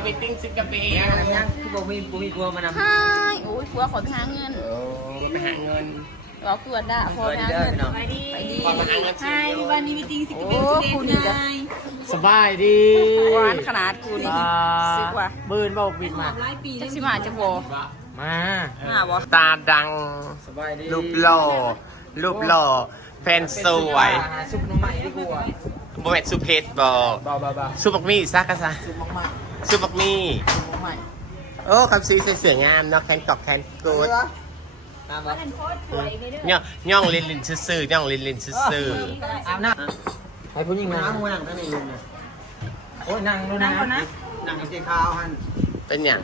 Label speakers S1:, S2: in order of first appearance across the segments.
S1: everything สิงคโปร์
S2: ยังยังคือบ่มีบ่มีกลัวมานำ
S3: ใช่โอ้ยผัวขอไปหาเงิน
S1: โอ้ไปหาเงิน
S3: เราเกิดด่าพอไปหาเงิน
S2: เนาะ
S3: ไปดี
S1: พอมาหาเงิน
S4: ใช่วันนี้มีจริงสิ
S3: โอ้
S4: เป็น
S3: คุณนี่จะ
S5: สบายดี
S3: หวานขนาดคุณ
S5: อ่า
S3: สึกว่า
S5: บืนบอกบิดมา
S4: หลายปี
S3: จักสิมาจะโบ
S5: มา
S3: หาบ่
S1: ตาดัง
S2: สบายดี
S1: รูปหล่อรูปหล่อแฟนสวย
S2: หาซุปน้ำใหม่ดีกว่า
S1: โมเมนสุเพชรบอ
S5: เบาเบาเบา
S1: สุบักมี่ซักกะซะ
S5: ซุปมา ก
S1: สุบักมี่
S5: ๆซุปมาก
S1: โอ้คำซีเสืองามเนาะแคนกอกแคนกูด
S2: มาบ่
S1: ย่องย่องลินลินซื่อๆย่องลินลินซื่อ
S2: อาบน้ำให้ผู้หญิงนั่งผู้นั่งท่านนี่ลุงเนี่ยโอ้ยนั่งดูนะนั่งกับเจ้าข้าวหัน
S1: ๆเป็นอย่าง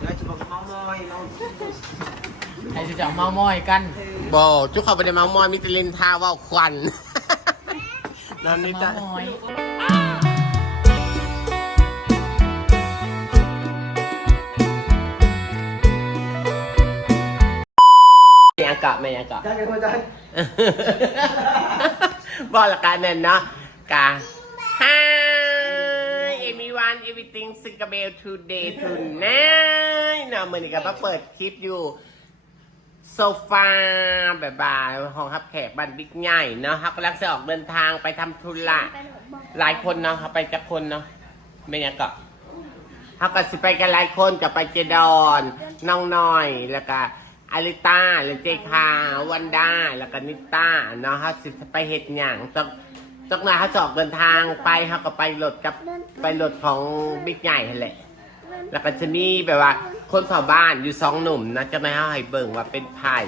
S2: เดี๋ยวจะบอกเมามอยเมา
S5: ใครจะจะเมามอยกัน
S1: บอทุกคนไปในเมามอยมิตรลินท่าว่าวควันนั่นนี่จะ
S5: เมามอย
S1: ไม่ยังกะไม่ยังกะ
S2: จ้างกันคนจ้าง
S1: บอกละกันเนี่ยเนาะกะ Hi everyone everything Singapore today tonight เนาะมือนี้ก็มาเปิดคลิปอยู่โซฟาแบบบายห้องรับแขกบ้านบิ๊กใหญ่เนาะครับกำลังจะออกเดินทางไปทำธุระหลายคนเนาะครับไปจักคนเนาะไม่ยังก็เขาก็สิไปกันหลายคนกับไปเจดอนน้องน้อยแล้วก็ อาริต้าแล้วเจคาวันด้าแล้วก็นิต้าเนาะเขาสิไปเห็ดหยังต้องต้องมาเขาจะออกเดินทางไปเขาก็ไปรถกับไปรถของบิ๊กใหญ่นั่นแหละ แล้วก็จะมีแบบว่า คนเผาบ้านอยู่สองหนุ่มนะจะไม่ให้เบิ่งว่าเป็นไผ่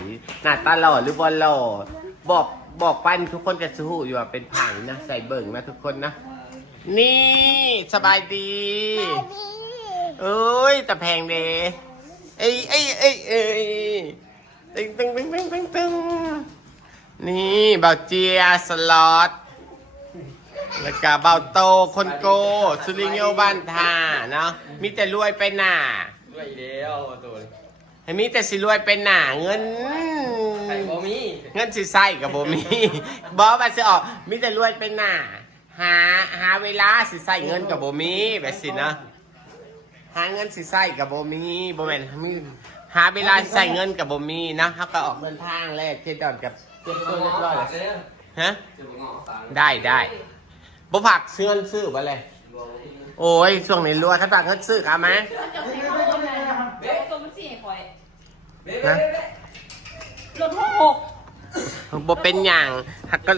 S1: หน้าตาหล่อหรือบอลหล่อบอกบอกไปทุกคนจะสู้อยู่ว่าเป็นไผ่นะใส่เบิ่งนะทุกคนนะ นี่สบายดีเอ้ยแต่แพงเด เอ้ยเอ้ยเอ้ยเอ้ยตึงตึงตึงตึงตึงตึงนี่เบาเจียสล็อตแล้วก็เบาโตคนโกสุริโยบ้านทาเนาะมีแต่รวยไปหน้า
S2: ด้วยแล้วตัว
S1: ให้มีแต่สิรวยไปหน้าเงิน
S2: ไข่บ่มี
S1: เงินสิใส่กับบ่มีบอว่าสิออกมีแต่รวยไปหน้าหาหาเวลาสิใส่เงินกับบ่มีแบบสินะ หาเงินสิใส่กับบ่มีบ่แม่นมีหาเวลาสิใส่เงินกับบ่มีนะเฮาก็ออกเดินทางแล้วเจดอนกับเตรียมตัวเรียบร้อยแล้วฮะได้ได้บ่ผักเสื้อซื้อมาเลย โอ้ยช่วงนี้รัวถ้าผักเงินซื้อครับมั้ย
S3: ตัวมันสี่คอย
S1: ฮะ
S3: รถหกหก
S1: บ่เป็นอย่างหักก็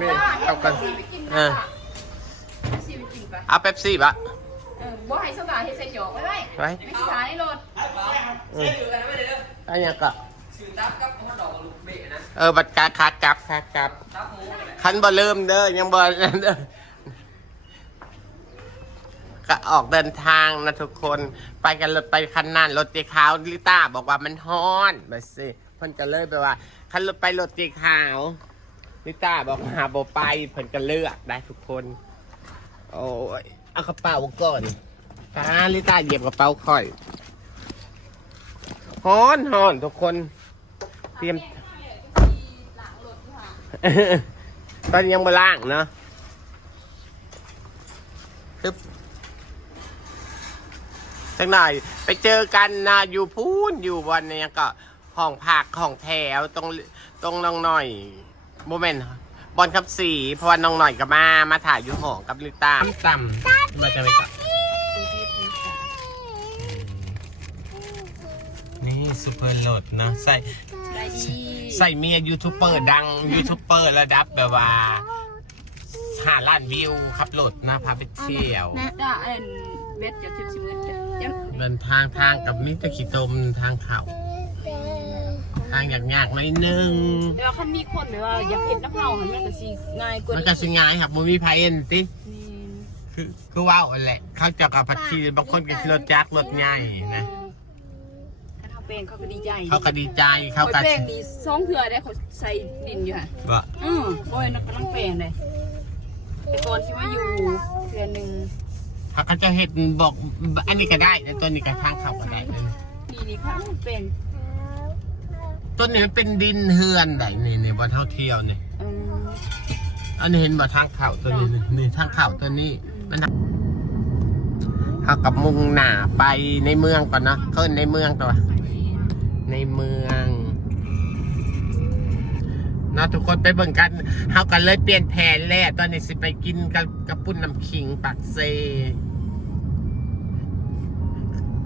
S1: นี่เอากันเออ
S3: สี่ไปกินไป
S1: เอาเป๊ปซี่ปะ
S3: เออบ่ให้สบายให้ใส่จอกไว้ไว้
S1: ไว้
S3: ไม่ใช่ขายในรถ
S1: เออเอาอย่างก็
S2: สื่อตับกับฮอดดอกลูกเบะนะ
S1: เออบัตรกาคากลับคากลับ
S2: ตับหมูนั่นแหละ
S1: คันบ่เริ่มเด้อยังบ่นั่นเด้อก็ออกเดินทางนะทุกคนไปกันรถไปคันนั้นรถตีขาวลิต้าบอกว่ามันฮ้อนไปสิเพิ่นก็เลยไปว่าคันรถไปรถตีขาวลิต้าบอกหาบ่ไปเพิ่นก็เลือกได้ทุกคน โอ้ย เอากระเป๋าก่อนตาลิต้าเหยียบกระเป๋าค่อยฮ้อนฮ้อนทุกคน เตรียม ตอนนยังมาล่างเนาะตึ๊บสักหน่อยไปเจอกันนะอยู่พูนอยู่วันนี้ก็ห้องผักห้องแถวตรงตรงน้องหน่อยโมเมนต์ บอลครับสี่เพราะว่าน้องหน่อยกับมา มาถ่ายอยู่ห้องกับลิต้าต่ำมาจะไปกับนี่ซูเปอร์โหลดเนาะใส่
S3: ได้ดี
S1: ใส่เมียยูทูบเบอร์ดังยูทูบเบอร์ระดับแบบว่าห้าล้านวิวขับรถนะพาไปเที่ยว
S3: นะจ้าเอ็นเบ็ดจะทิพย์สิมืดจ้ะยัง
S1: เดินทางทางกับมิตรขีตมทางเขา ทางยากๆหน่อยนึง
S3: แต่ว่าคันมีคนแบบว่าอยากเห็นน้ำเผาหันมันก็สิง่ายกว่า
S1: มันก็สิง่ายครับบ่มีไพเอ็นติ
S3: นี่
S1: คือคือว่าวนั่นแหละ เขาเจะกับพัดทีบางคนก็ขี่รถจักรรถใหญ่นะ
S3: ถ้าเขาเป็นเขาก็ดีใจ
S1: เขาก็ดีใจเขา
S3: เขา
S1: ก็
S3: แป้งนี่สองเถื่อได้เขาใส่ดินอยู่ค่ะ
S1: บ่
S3: อือโอ้ยนักกำลังแปลงเลยแต่ก่อนที่มาอยู่เดือนหนึ่ง
S1: เขาก็จะเห็นบอก อันนี้ก็ได้แต่ตัวนี้ก็ทางเขาก็ได้เลย
S3: นี่นี่ค่ะแปลง
S1: ต้นนี้มันเป็นดินเฮือนได้นี่นี่บนเท่าเที่ยวนี่
S3: เออ
S1: อันนี้เห็นบ่ทางเข่าตัวนี้นี่นี่ทางเข่าตัวนี้ มันเขากับมุ่งหน้าไปในเมืองก่อนเนาะเขาเอิ้นในเมืองตัวในเมืองเนาะทุกคนไปเบิ่งกันเฮากันเลยเปลี่ยนแผนแล้วตอนนี้สิไปกินกับกับปุ้นน้ำขิงปักเซ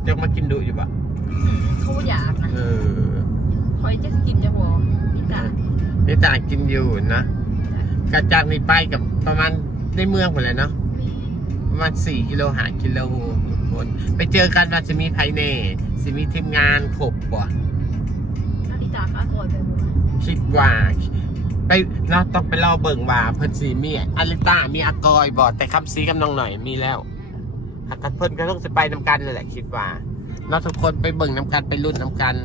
S1: จะมากินดูอยู่ปะ
S3: เขาอยากนะ
S1: เออ
S3: คอยจะกินจะบอกนี่จ้ะ
S1: นี่ตากินอยู่นะกระจากนี้ไปกับประมาณในเมืองหมดเลยเนาะประมาณสี่กิโลหากิโลทุกคน ไปเจอกันว่าจะมีไพเน่สิมีทีมงานครบบ่
S3: นาฬิตาก็อร่อยไปหมด
S1: คิดว่าไปเราต้องไปรอเบิ่งว่าเพิ่นสีมีอาริต้ามีอากอยบอกแต่คำซีกับน้องหน่อยมีแล้วหากกันเพิ่นก็ต้องจะไปนำกันเลยแหละคิดว่าเราทุกคนไปเบิ่งนำกันไปรุ่นนำกัน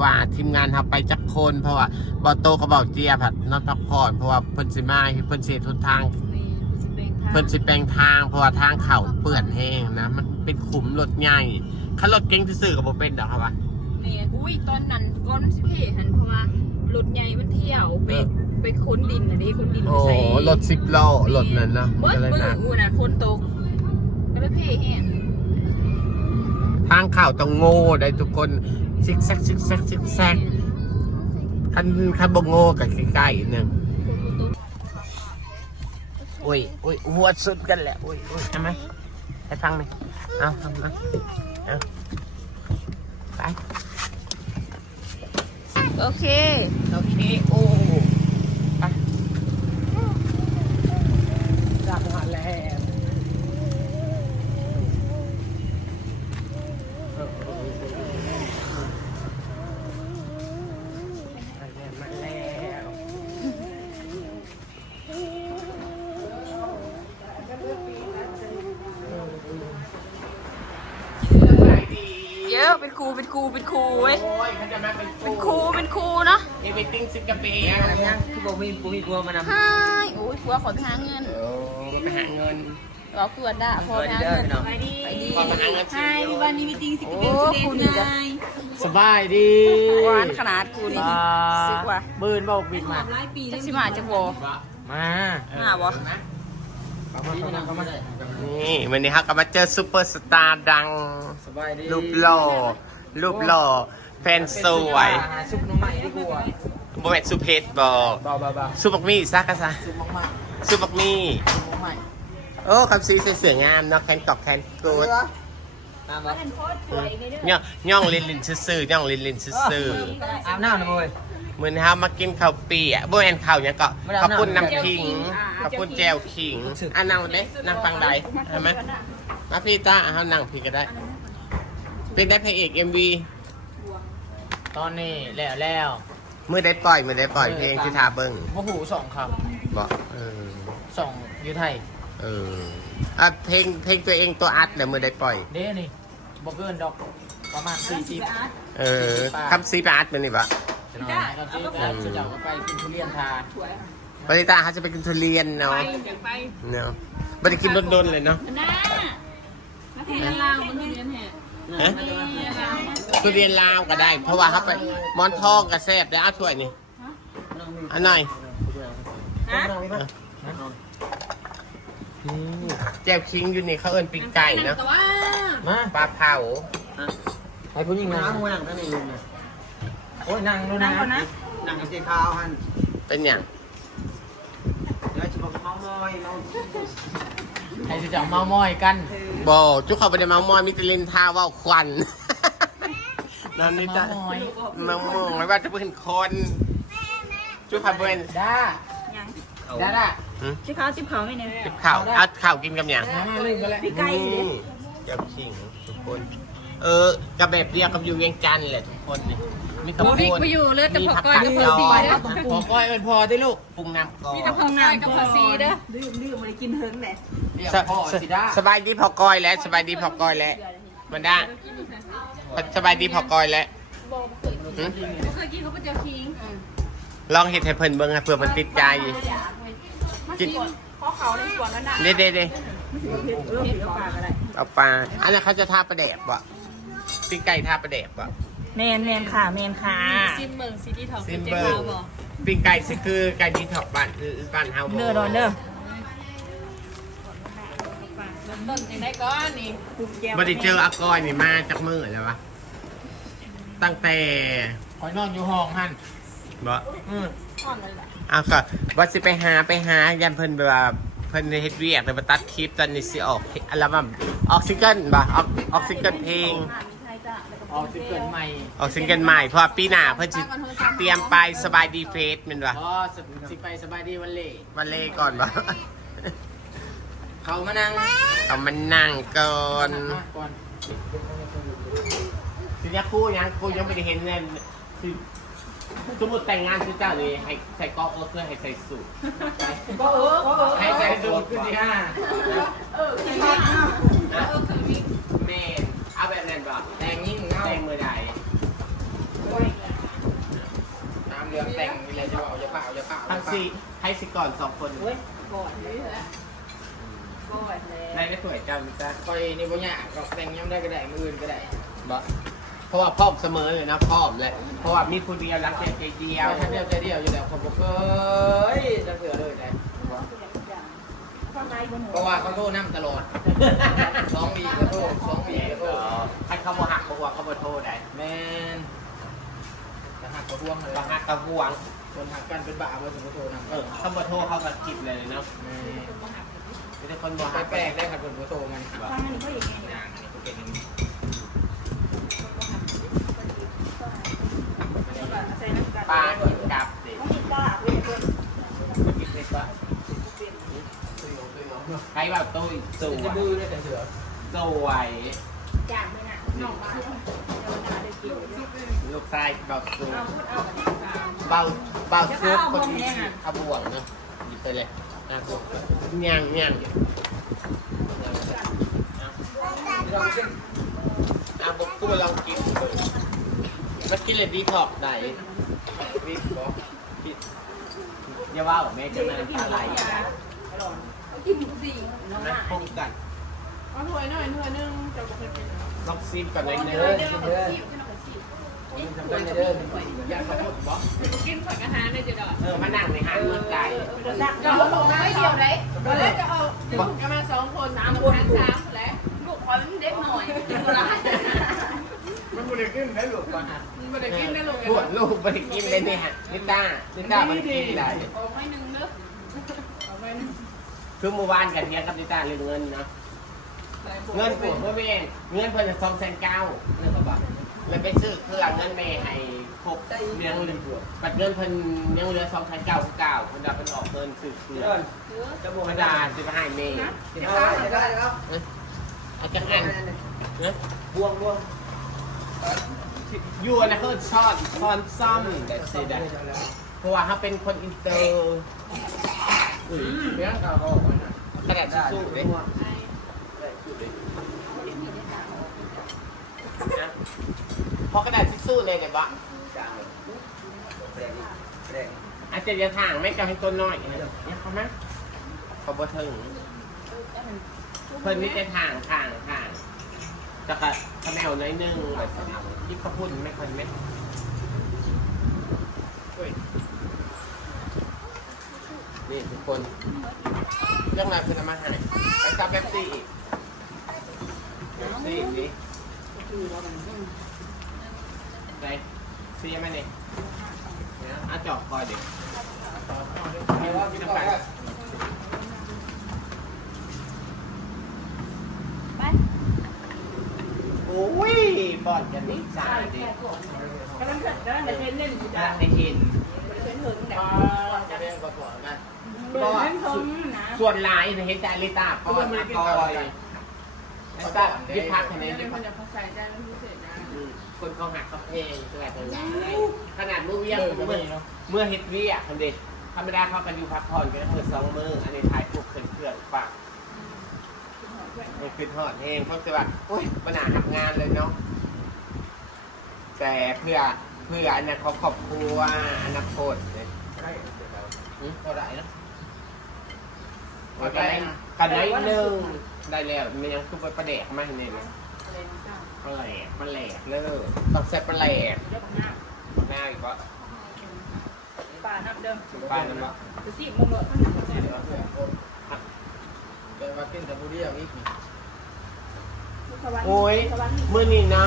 S1: ว่าทีมงานทำไปจักคนเพราะว่าบอโตก็บอกเจียผัดนอนพักผ่อนเพราะว่าเพิ่นสิมาเพิ่นสิทุนทาง เพิ่นสิแปลงทางเพราะว่าทางเขาเปื่อนแห้งนะ มันเป็นขุมรถใหญ่คันรถเก่งซื่อๆก็บ่เป็นดอกครับว่า
S3: แม่อุ้ยตอนนั้นก้อนสิเพหันเพราะว่ารถใหญ่มันเที่ยวไปไปค้นดินอะดิค้นดิน
S1: โอ้
S3: ใส่
S1: รถสิบล้อรถนั้นเนาะมัน
S3: เบิด
S1: ก็เลย
S3: มื
S1: ห
S3: อ
S1: นัก
S3: อูน่ะฝนตกก็เลยเพแห้ง
S1: ทางข่าวต้องโง่ได้ทุกคนซิกแซกซิกแซกซิกแซกคันคันบ่โง่กับใกล้ๆหนึงโอ้ยโอ้ยหัวสุดกันแหละโอ้ยโอ้ยทำไหมให้ฟังหน่อยเอาทำมาเอาไป
S3: โอเค
S1: โอเค โอ้
S3: รูเป็นครูเป็นครูเว้ย
S1: โอ้ยเขาจะมาเป็น
S3: เป็นครูเป็นครูเนาะ
S1: เอวิติ้งซิงคโปร์
S2: อะไรยังคือบอกมีกูมีกลัวมานำ
S3: ใช่โอ้ยผัวขอไปหาเงิน
S1: โอ้ไปหาเงิน
S3: เราคือว่าด่าพอไปหาเงินไปดีไปดี
S1: พอมาหาเงิน
S3: ใช่วันนี้มีจริงสิ
S5: โอ้
S3: คุณนี่จ้ะ
S5: สบายดี
S3: หวานขนาดกูนี่
S5: อ่า
S3: สึกว่า
S5: บืนบอกบิดมา
S3: จักสิมาจะบอ
S5: มา
S3: หาบ่
S2: เข้ามาเข้ามาเข้ามา
S1: นี่วันนี้ครับก็มาเจอซูเปอร์สตาร์ดัง
S2: สบายดี
S1: รูปหล่อ รูปหล่อแฟนสวย
S2: หาซุปน้องใหม่ดีกว่า
S1: โบแมนซูเพชรบอก
S2: เบาเบาเบา
S1: ซูบักมี่ซักกันซะ
S2: ซุปมาก
S1: ซูบักมี่
S2: ๆซุปน้องใหม่
S1: โอ้คำซีเสืองามเนาะแคนตอกแคนกูด
S2: ตามมา
S1: ย่องย่องลินลินซื่อๆย่องลินลินซื่อ
S2: อาบน้ำนะเว้ย
S1: ๆมือนี้ครับมากินข้าวเปียกโบแมนข้าวเนี่ยงก็
S2: ไม่ได้
S1: ข้าวปุ้น
S2: น้ำ
S1: น้ำขิงข้าวปุ้นแจวขิงอะนั่งเด้นั่งฟังใดเห็นไหมมาพี่จ้าเอานั่งพี่ก็ได้ เป็นได้พระเอกเอ็มวี
S5: ตอนนี้แล้วแล้ว
S1: มือได้ปล่อยมือได้ปล่อยเพลงที่ทาเบิ้ง
S5: โอ้โหสองค
S1: บอกเออำ
S5: สองอยูไทย
S1: เอออะเพลงเพลงตัวเองตัวอัดเดี๋ยวมือได้ปล่อย
S5: เด้นี่บอกเกินดอกประมาณสี่สิบ
S1: เออคำซีไปอัดมันนี่ปะ
S5: จะนอนนะครับที่แล้วจะจะไปกินทุเรียนทา
S1: บริตาเขาจะไปกินทุเรียนเนาะ
S3: ไป
S1: เนาะบริกินโดนๆเลยเนาะ
S3: หน้ามาเทียนลาวมันเรียนแห่
S1: ฮะ
S3: เทียนลาว
S1: ทุเรียนลาวก็ได้ เพราะว่าเขาไปหมอนทองกับแซบได้เอาถ้วยนี่อันหน่อย
S3: ฮะ
S1: อืมแจ่วคิงอยู่นี่เขาเอิ้นปีกไก่เนาะ
S3: แต่ว่า
S5: มา
S1: ปลาเผา
S5: ให้ผู้หญิง
S2: นั่
S5: นั่
S2: ง
S5: ง
S2: นั่งนั่งนี่ลุงเนี่ย
S5: โอ้ยนั่งดู
S3: นั่
S5: นะ
S3: งก่อนนะ
S2: นั่งกับเจ๊ข้าวฮัน
S1: เป็นอย่าง
S2: เดี๋ยวจะบอกเมามอยเมา
S5: ให้จะเมามอยกัน
S1: บอกจุกเขาไปในเมามอยมิตรลินทาเว่าควันนั่นนี่จะ
S5: เมามอย
S1: เมามองไม่ว่าจะเป็นคนจุกเขาเป็น
S5: ด้า
S3: ยัง
S5: ด้าด้า
S3: ชิคาจิบเขาไม่เนี่ย
S1: กินข้าวเอาข้าวกินกับอย่าง
S5: มามาลืมกันแล้ว
S3: ไก่ดิ
S1: อืมกับขิงทุกคน เออกับแบบเดียวกับอยู่เวียงจันทร์แหละทุกคนนี่มีข้าว
S3: โม
S1: โพ
S3: บิ๊ก
S1: ด
S3: ไปอยู่เลือดกับ
S1: มี
S3: ผัก
S1: ผัก
S3: ก้อย
S1: กาด
S3: กับ
S1: ด
S3: ผั
S1: อก
S3: ซี
S1: ย
S3: เด้อ
S5: ขอก้อยเอินพอที่ลูก
S1: ปรุงน้ำก่อน
S3: มีแต่ผักน้ำกับผักซีเด้อ
S5: เรี ยก
S1: ส
S5: พ่อสิด้า
S1: สบายดีพอกอยแล้วสบายดีพอกอยแล้วมันได้สบายดีพอกอยแล้วหึ
S3: เคยกินเขาเป็นเจ้าคิง
S1: ลองเห็ดให้เพิ่นเบิ่งให้เพื่อมันติดใจ
S3: กินข้อเขาในสวนนั่นน่ะ
S1: เด้เด้เด้เอาปลาอันนั้นเขาจะทาประแดกบ่ปิ้งไก่ทาประแดกบ่
S4: เมนเมนค่ะเมนค่ะ
S3: ซิมเบิร์ซิตี้ทอง
S1: ซิ
S3: เป็น
S1: ม
S3: เจ๊
S1: เบอ
S3: ขาว
S1: ร์
S3: บ่
S1: ปิ้งไก่สิคือไก่ดีท็อกบ้านบ้านเฮาบ่
S4: เด้อดอนเด้อ
S3: เริ่ม ต้นยังไงก่อนนี่
S4: คุมแก้ว
S1: บริเจออากอยนี่มาจากมือแล้ววะ ตั้งแต่
S5: คอยนอนอยู่ห้องหัน
S1: บ่
S5: อืม
S3: อ่อนเลยแหละ
S1: เอาก็ว่าสิไปหาไปหายันเพิ่นแบบว่าเพิ่นเฮ็ดเวียกแต่มาตัดคลิปตอนนี้สิออกอัลบั้มออกซิงเกิลบ่ออกออกซิงเกิลเพลง
S5: ออกสิเกิดใหม่
S1: ออกซิงเกิลใหม่เพราะว่าปีหน้าเพิ่นสิเตรียมไปสบายดีเฟสแม่นบ่
S5: อ๋อสสิไปสบายดีวันเล่
S1: วันเล่ก่อนบ่
S5: เขามานั่ง
S1: เอามันนั่งก่อน
S5: มาก่อน
S1: สิจะคู่ยังคู่ยังไม่ได้เห็นเลยคือสมมติแต่งงานคือเจ้าเลยให้ใส่ก๊อกเออเพื่อให้ใส่สูท
S5: ก็เออก็เออให้ใจดูดขึ้นที่ห้า
S3: เออคือว่าเออคือมี
S1: แม่นเอาแบบนั้นบ่
S5: แต่งยิ่งเงา
S1: แต่งมือใด
S5: ตามเรื่องแต่งนี่แหละจะเอาจะเปล่าจะเปล่า
S1: ทั้งสี่ให้สิก่อนสองคน
S3: ก่อนเลย
S1: ในได้สวยเจ้ามิจ้า
S5: คอยนี่บ่ยากก็แต่งย้ำได้ก็ได้มืออื่นก็ได้
S1: บ่เพราะว่าพร้อมเสมอเลยนะพร้อมเลยเพราะว่ามีผู้เดียวรักแค่ใจเดีย
S5: เดียววถ้าเดียวใจเดียวอยู่แล้วผมบอกเคยจะเสือเลยได้เพราะว่าเขาโทษน้ำตลอดสองปีก็โทษสองปีก็โทษ
S1: ให้เขาบ่หักบ่หัวเขาบ่โทษได้
S5: แมนจะหักกระท่วงเลย
S1: บ่หักกระห่วง
S5: คนหักกันเป็นบ้าว่าถึงก็โทษน้ำ
S1: เออเขาบ่โทษเขาก็คิดเลยเนาะ
S5: แม่
S1: ไม่ได้คนบ่
S5: ไป
S1: หัก
S5: แปลกได้ครับคนโทษมัน
S4: ฟังอันนี้ก็อย่างไง
S5: อย่างนี้ก็เป็นอย่างนี้
S4: ใส่น้ำกัน
S1: ปลากินกับดิ
S4: ต้องกินปลาเว้ยเพิ่น
S1: กินได้ปะใครแบบตุ้ยสว
S5: จะ
S1: ย
S5: ดื้อได้แต่เสือ
S1: สวย
S4: จางเลยนะน้องบ้าน
S1: ลูกชายเบาสู
S4: เอาเบา
S1: เบาซุปคนนี้เอาบ่วงเนาะหยิบไปเลยอะพว ย่างย่างอะบอกกูลองกินมากินเลยดีท็อกไหน
S5: วิบบอก
S1: อย่าว่าแบบแม่จะนานอะไรนะ
S3: กินสิ่ง
S1: นะพบกัน
S3: เอาถ้วยหน่อยถ้วยนึงจะบอกให้เป็น
S1: ลองซิมกันเลยเนื้
S3: เได้
S5: เด้อ
S1: อยากขอโทษบอก
S3: กินผักกระทานได้จะดอก
S1: เออมานั่งในห้างเมืองไก่
S3: จะเอาลงมาเดียวได้เดี๋ยวจะเอาถึงกันมาสองคนสามคนสามแล้วลูกขอเด็กหน่อยไมั
S5: นบุญขึ้นได้หลบก่อนฮะ
S3: มันไม่ได้กินได้ลง
S1: พวกลูกบริกินเลยนี่ฮะนิต้านิต้าบริกินได้
S3: ออกไม่หนึ่งเด้อออกไม่หนึ่ง
S1: คือเมื่อวานกันเทียกับนิต้าเรื่องเงินเนาะเงินปวดเมื่อเองเงินเพิ่นจะสองแสนเก้าเงินเขาบอก แล้วไปซื้อเครื่องเงินแม่ให้ครบเลี้ยงเงินปวดบัตรเงินเพิ่นยังเหลือสองแสนเก้าเก้าเพิ่นจะเป็นออกเงินซื้อเครื่อง
S5: จะบ
S1: ธร
S5: ว
S1: ร
S5: ก
S1: ม
S5: ได้
S1: ดาสิบห้าเมย์
S5: ได้ได้แล้ว
S1: เอาจังอันนะ
S5: บวงบวง
S1: ยูนะคือชอบช้อนซ่อมแต่สิได้เพราะว่าเขาเป็นคนอินเตอร์อืม
S5: เลี้ยงเขาเขา
S1: กระดาษทิชชู่เลยนะเพราะกระดาษทิชชู่เลยเนี่ยบะอาจจะจะทางไม่กำให้ตัวน้อยเนี่ยเนี่ยเขาไหมเขาบ่ถึงเพิ่นนี่จะทางทางทางจะกะขมวน้อยหนึงแบบยิบข้าวปุ้นไม่ค่อยเม็ดนี่ทุกคน เรื่องราวคือน้ำมาหายไปซับแป๊บซี่อีกแป๊บซี่อีกดิ ไหนซีไหมเนี่ยนี่ยอะจอกคอยดิมีว่ามีน้ำตาลโอ้ยบอดกันนี่สายดิ
S4: กำลังเกิดกำลังเป็นเล่นอยู่
S1: จะ
S4: จ้ะ
S1: ได้เห็น
S4: เป็นหึงแต่
S5: จะเลี้ยงก่อนน
S4: เปิดเล่นทมนะ
S1: ส่วนลายเห็นแต่ลิตาปอมาคอยลิตายิบพักคะแนนยิบ
S3: มั
S1: พั
S3: น
S1: ก
S3: จะพักใจได้ไม่พิเศษนะ
S1: อืม คนเขาหักเขาเพลงขนาดนั้นขนาดมือเวียงเมื่อเมื่อเฮ็ดเวียคนเด็กธรรมดาเขากันอยู่พักผ่อนกันมือสองมืออันนี้ถ่ายพวกเขื่อนๆฝากมันคือทอดเองเพราะว่าโอ๊ยปัญหาทำงานเลยเนาะแต่เพื่อเพื่ออนาคตครอบครัวอนาคตเนี่ย
S5: ก็ได้นะ
S1: มันก็ได้กันได้หนึ่งได้แล้วมันยังคือประเดกมาให้เนี่ยนะ ปลาแหลกปลาแหลกเลยต้องใส่ปลาแหลก
S4: เดี๋ยวหน้า
S1: หน้าอีกวะ
S4: ป่านับเดิม
S1: ป้านั่นวะ
S4: จะสิมุมเลยมันหนักแสบ
S5: แต่ว่าว่าเป็นแต่ผู้เดียวอีกนี่
S1: โอ้ยเมื่อนี้นะ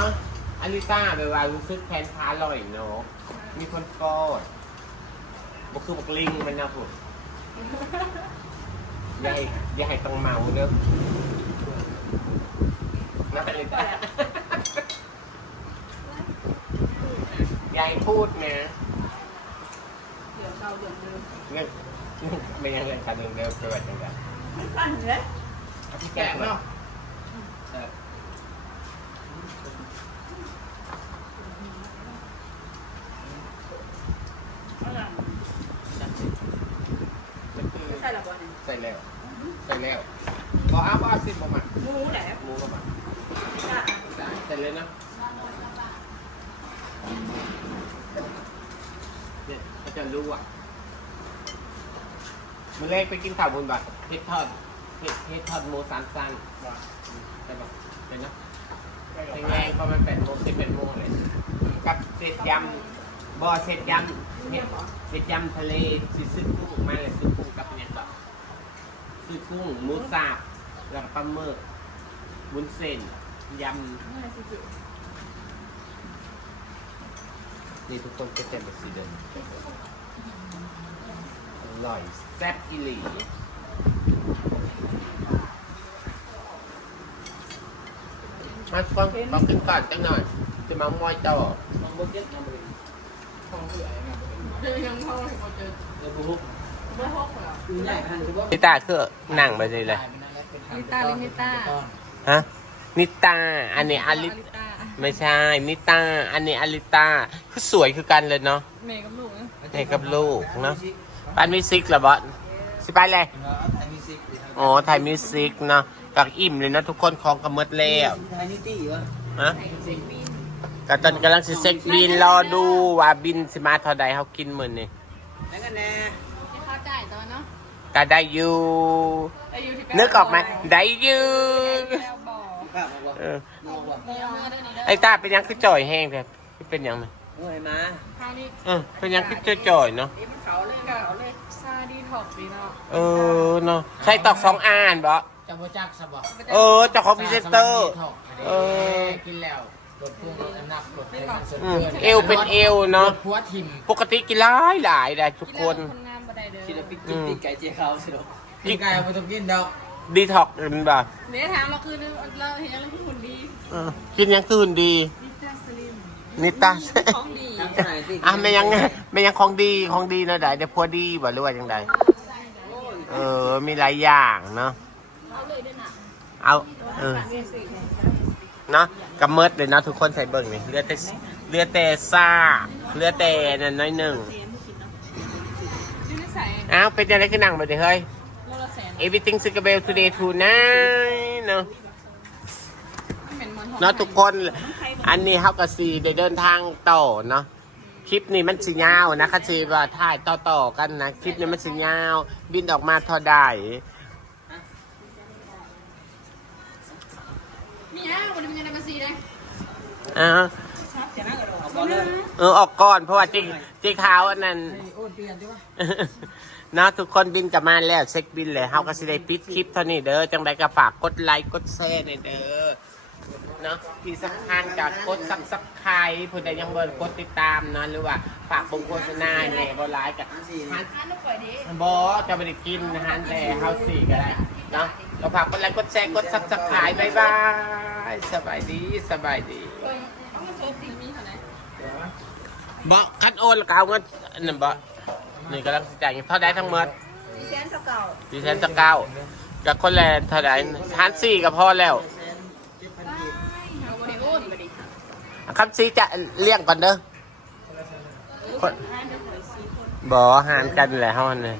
S1: อลิต้าไปว่ารู้สึกแขนขาลอยเนาะมีคนกอดบอกคือบอกลิงมันนะผมอย่าให้อย่าให้ต้องเมาเด้อนะอลิต้าอย่าให้ พูดนะ
S4: เดี๋ยวเก่าเดี๋ยวเดิม
S1: เรื่องไม่ยังไงคันหนึ่งเดียวไปวัดยังไง
S4: ปั้นเลย
S5: เอาพี่แกะเนาะ
S4: ใช่หรอบอลเนี่ย
S1: ใส่แล้ว ใส่แล้วบอกอ้าวว่าสิบประมาณ
S4: มูแหละ
S1: มูประมาณ
S4: จ้า
S1: ได้ใส่เลยนะเนี่ยเขา จะรู้อะมันเล็กไปกินข้าวบนบัตรเฮ็ดทอดเฮ็ดเฮ็ดทอดหมูสามสั้นได้ปะเป็นนะแรงๆประมาณแปดโมงสิบแปดโมงเลยกับเศษยำบ่อเศษยำเฮ็ดเศษยำทะเลสิซื้อกุ้งมาเลยซื้อกุ้งกับเนี่ยแบบซื้อกุ้งหมูสับแล้วก็ปลาหมึกวุ้นเส้นยำ นี่ทุกคนก็เต็มไปสีเดิมอร่อยแซ่บอีหลีมาฟังฟังกินก่อนจังหน่อยจะมามอยต่อ
S5: ต้องบ่เก็ตมาเลยห้องผู้ใหญ่มาเลย
S3: ยังเข้าให้เขาเจอ
S5: เดี๋ยวบุก
S3: ไม่ฮอกเหรอ
S2: คือใหญ่ขนาดที่ว่า
S1: นิตาคือนั่งไปเลยเลย
S3: ลิต้าลินิต้า
S1: ฮะนิตาอันนี้อลิ
S3: ลิต้า
S1: ไม่ใช่นิตาอันนี้อลิตาคือสวยคือกันเลยเนาะ
S3: เมย์กับลูกนะ
S1: เด็กกับลูกเนาะบ้านมิวสิกเหรอบอสสิไปเลย
S2: ไทยมิวสิก
S1: อ๋อไทยมิวสิกเนาะกักอิ่มเลยนะทุกคนของกระเมิดแล้ว
S2: ไทยนิตี้วะ
S1: ฮะกตอนกำลังสิเซ็กบินรอดูว่าบินสิมาเท่าใดเขากินมื้อนี่
S2: แล้วกันแน่
S3: ที่ค่าจ่ายตอนเนาะ
S1: ก็ได้อยู่
S3: อายุที่
S1: นึกออกไหมได้อยู่ เออ
S2: มองว่า
S3: เดี๋ยวมาเด้อนี่เด้อ
S1: ไอ้ตาเป็นยังคือจ่อยแห้งแท้เป็นยังไง
S2: โอ้ยมา
S3: คราวนี้
S1: เออเป็นยังคือจ่อยๆเนาะ
S3: เอ๊ะมันเขาเลยเขาเลยซาดีท็อกดีเนาะ
S1: เออเนาะใช้ตอกสองอ่านบ่
S5: จะบ่จักสบ
S1: เออเจ้าของพรีเซนเตอร์เออ
S5: กินแล้วลดพุงลดน้ำหนักลดไขมันส่วน
S1: อืม
S5: เกิน
S1: เอวเป็นเอวเนาะ
S5: ลดพัวทิม
S1: ปกติกินหลายหลายได้ทุกคน
S3: คนงามบันไดเด้อ
S2: คิดว่าปิ๊กกิ๊กปิ๊กไก่เจ๊เขาสิหรอ
S5: กินไก่เอาไปต้องกินดอก
S1: ดีท็อกเป็นบ่
S3: เดี๋ยวถามเราคือเราเห็นอะไรที่หุ่นดี
S1: เออกินยังคืนดี
S3: ดิจิสลิม
S1: นิตา
S3: ของดี
S2: ทำไหนสิ
S1: อะไม่ยังไม่ยังของดีของดีนะได้แต่พัวดีบ่หรือว่ายังไงเออ มีหลายอย่างเนาะ
S3: เอาเลยด้วยนะ
S1: เอาเออเนาะกำเมิดเลยเนาะทุกคนใส่เบิ่งนี่เลือดแต่เลือดแต่ซ่าเลือดแต่นั่นน้อยหนึ่ง
S3: ดูนิสัย
S1: อ้าวเป็นยังไงขึ้นนั่งไปดิเฮ้ย
S3: โลละแสน
S1: everything s i g a b e l today tonight เนาะ
S3: ไม่เหม็นเหมือน
S1: เนาะทุกคนอันนี้เฮากับซีได้เดินทางต่อเนาะคลิปนี้มันสิยาวนะคะซีว่าถ่ายต่อๆกันนะคลิปนี้มันสิยาว บินออกมาเท่าใด
S3: มีอะวันนี้มันยังไงมาซีได้
S1: อ่า
S2: เอาก่อนเลย
S1: เออออกก่อนเพราะว่าจิ๊กจิ๊กขาวอันนั้น
S5: โอ้ เปลี่ยนดีวะ
S1: เนาะทุกคนบินกลับมาแล้วเช็คบินเลยเฮาก็สิได้ปิดคลิปเท่านี้เด้อจังใดก็ฝากกดไลค์กดแชร์หน่อยเด้อเนาะที่สำคัญกับกดซับสไครต์ผู้ใดยังบ่กดติดตามเนาะหรือว่าฝากบงโฆษณาแหน่บ่หลายกับฮัน
S3: อะลูกปล่อยดิ
S1: บ่จะไม่ได้กินอาหารแต่เฮาสี่ก็ได้เนาะก็ฝากกดไลค์กดแชร์กดซับสไครต์บ๊ายบายสบายดีสบายดี
S3: เออต้องมาโซตีมีเท่าไหร่
S1: บ่คันโอนแล้วก็เอาเงินอันนั่นบ่ นี่กำลังสิจ่ายเงินเท่าใดทั้งหมด
S4: ดิเซนสเก่า
S1: ดิฉันจะเก้ากับคนแลนเท่าไหร่ฮันซี่ก็พอแล้ว
S3: เอาบริโอนบริ
S1: คำซีจะเลี้ยงก่อนเด้อคนบ่หารกันแหละเฮาอันนี้